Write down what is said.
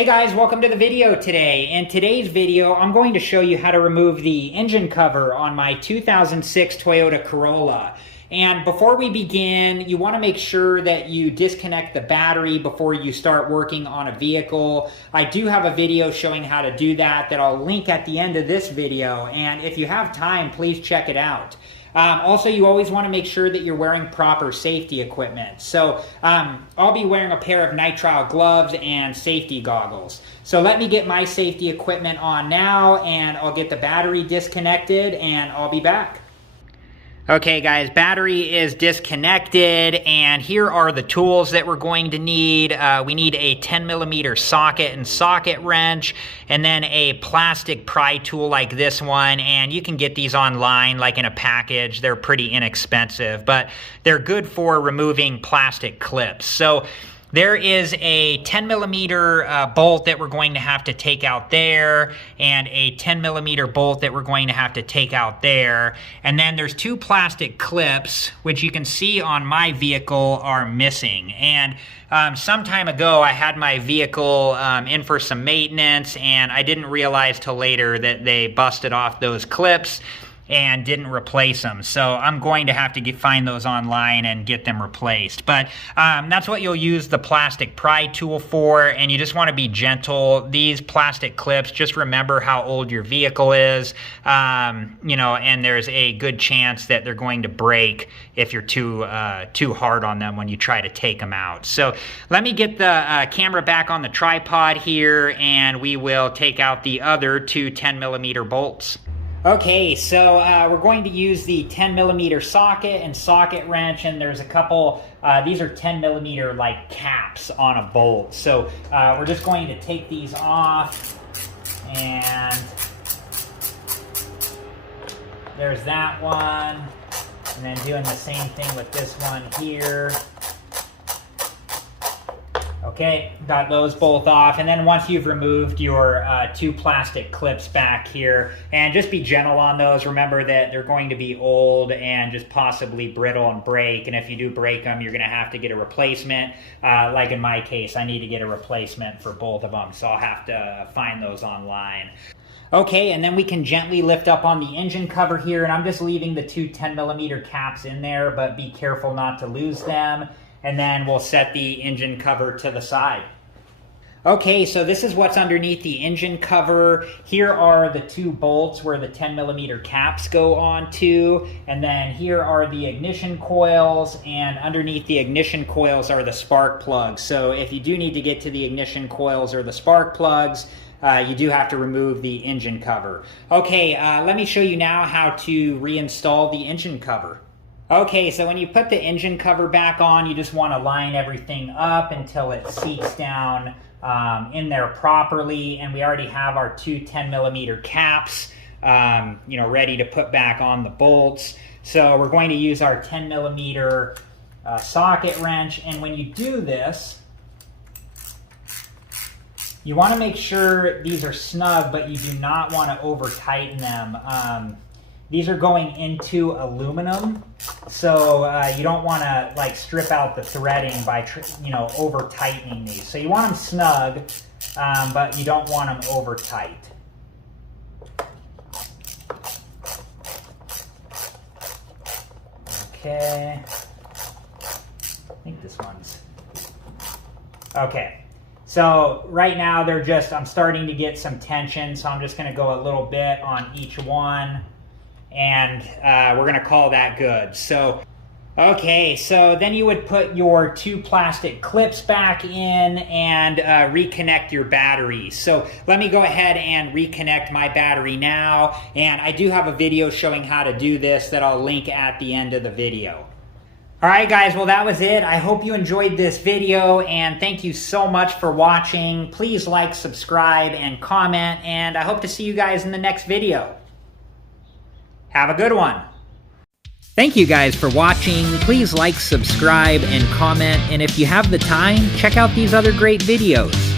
Hey guys, welcome to the video today. In today's video, I'm going to show you how to remove the engine cover on my 2006 Toyota Corolla. And before we begin, you want to make sure that you disconnect the battery before you start working on a vehicle. I do have a video showing how to do that I'll link at the end of this video. And if you have time, please check it out. Also, you always want to make sure that you're wearing proper safety equipment. So I'll be wearing a pair of nitrile gloves and safety goggles. So let me get my safety equipment on now, and I'll get the battery disconnected, and I'll be back. Okay guys, battery is disconnected, and here are the tools that we're going to need. We need a 10mm socket and socket wrench, and then a plastic pry tool like this one, and you can get these online like in a package. They're pretty inexpensive, but they're good for removing plastic clips. So there is a 10mm bolt that we're going to have to take out there, and a 10mm bolt that we're going to have to take out there. And then there's two plastic clips, which you can see on my vehicle are missing. And some time ago, I had my vehicle in for some maintenance, and I didn't realize till later that they busted off those clips and didn't replace them. So I'm going to have to find those online and get them replaced. But that's what you'll use the plastic pry tool for, and you just want to be gentle. These plastic clips, just remember how old your vehicle is, you know, and there's a good chance that they're going to break if you're too hard on them when you try to take them out. So let me get the camera back on the tripod here, and we will take out the other two 10mm bolts. Okay, so we're going to use the 10mm socket and socket wrench, and there's a couple, these are 10mm like caps on a bolt. So we're just going to take these off, and there's that one, and then doing the same thing with this one here. Okay, got those both off, and then once you've removed your two plastic clips back here, and just be gentle on those. Remember that they're going to be old and just possibly brittle and break, and if you do break them, you're going to have to get a replacement. Like in my case, I need to get a replacement for both of them, so I'll have to find those online. Okay, and then we can gently lift up on the engine cover here, and I'm just leaving the two 10mm caps in there, but be careful not to lose them. And then we'll set the engine cover to the side. Okay, so this is what's underneath the engine cover. Here are the two bolts where the 10mm caps go onto, and then here are the ignition coils, and underneath the ignition coils are the spark plugs. So if you do need to get to the ignition coils or the spark plugs, you do have to remove the engine cover. Okay, let me show you now how to reinstall the engine cover. Okay, so when you put the engine cover back on, you just want to line everything up until it seats down in there properly. And we already have our two 10mm caps, you know, ready to put back on the bolts. So we're going to use our 10mm socket wrench. And when you do this, you want to make sure these are snug, but you do not want to over tighten them. These are going into aluminum, so you don't want to like strip out the threading by over tightening these. So you want them snug, but you don't want them over tight. Okay, I think this one's okay. So right now they're just, I'm starting to get some tension, so I'm just going to go a little bit on each one. And we're going to call that good. So, okay, so then you would put your two plastic clips back in and reconnect your battery. So let me go ahead and reconnect my battery now. And I do have a video showing how to do this that I'll link at the end of the video. Alright guys, well that was it. I hope you enjoyed this video, and thank you so much for watching. Please like, subscribe, and comment, and I hope to see you guys in the next video. Have a good one. Thank you guys for watching. Please like, subscribe, and comment. And if you have the time, check out these other great videos.